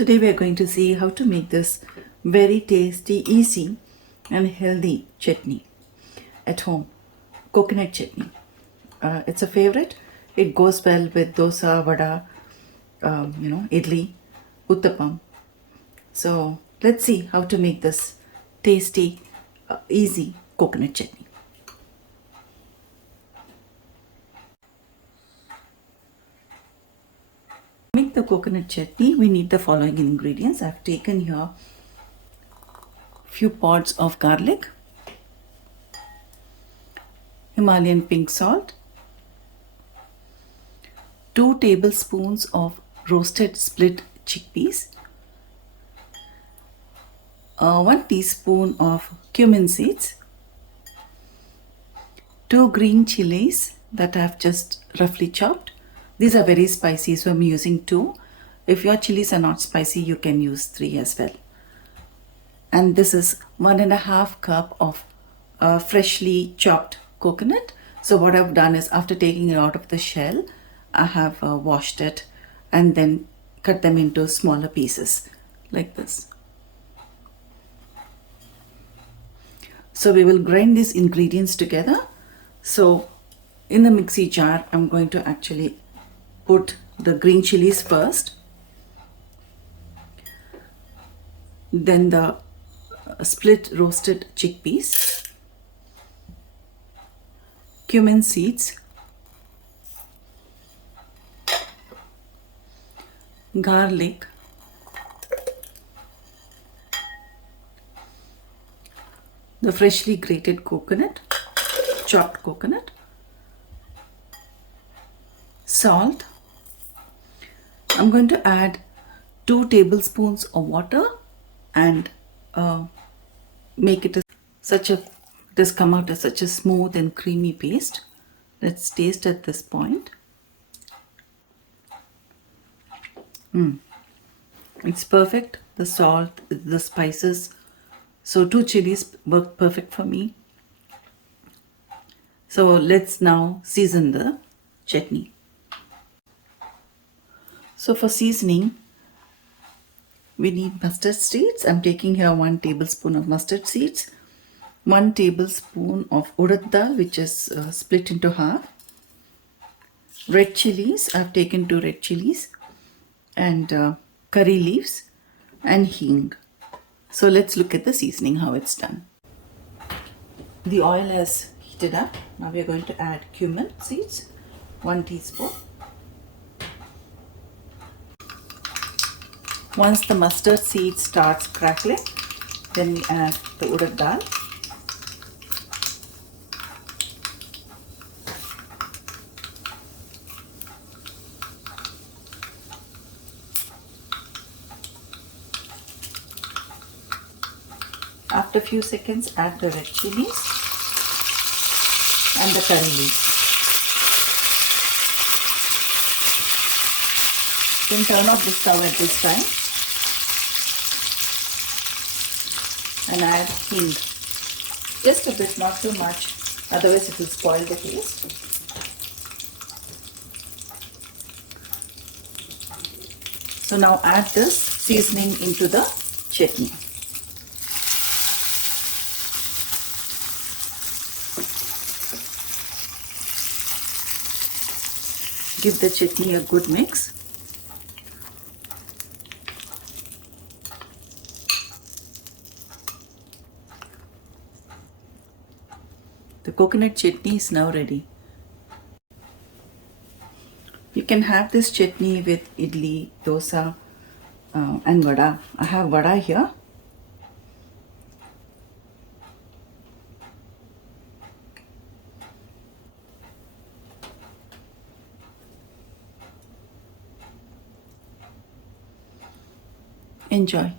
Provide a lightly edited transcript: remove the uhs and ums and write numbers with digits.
Today we are going to see how to make this very tasty, easy and healthy chutney at home. Coconut chutney. It's a favorite. It goes well with dosa, vada, idli, Uthappam. So let's see how to make this tasty, easy coconut chutney. To make the coconut chutney, we need the following ingredients. I've taken here few pods of garlic, Himalayan pink salt, 2 tablespoons of roasted split chickpeas, 1 teaspoon of cumin seeds, 2 green chilies that I've just roughly chopped. These are very spicy, so I'm using 2. If your chilies are not spicy, you can use 3 as well. And this is 1.5 cup of freshly chopped coconut. So what I've done is, after taking it out of the shell, I have washed it and then cut them into smaller pieces like this. So we will grind these ingredients together. So in the mixie jar, I'm going to actually put the green chilies first, then the split roasted chickpeas, cumin seeds, garlic, the freshly grated coconut, chopped coconut, salt. I'm going to add 2 tablespoons of water and make it this come out as such a smooth and creamy paste. Let's taste at this point. It's perfect. The salt, the spices. So 2 chilies worked perfect for me. So let's now season the chutney. So for seasoning, we need mustard seeds. I'm taking here 1 tablespoon of mustard seeds, 1 tablespoon of urad dal, which is split into half, red chilies. I've taken 2 red chilies, and curry leaves and hing. So let's look at the seasoning, how it's done. The oil has heated up. Now we are going to add cumin seeds, 1 teaspoon. Once the mustard seed starts crackling, then we add the urad dal. After a few seconds, add the red chilies and the curry leaves. Then turn off the stove at this time and add hing. Just a bit, not too much, otherwise it will spoil the taste. So now add this seasoning into the chutney. Give the chutney a good mix. The coconut chutney is now ready. You can have this chutney with idli, dosa, and vada. I have vada here. Enjoy.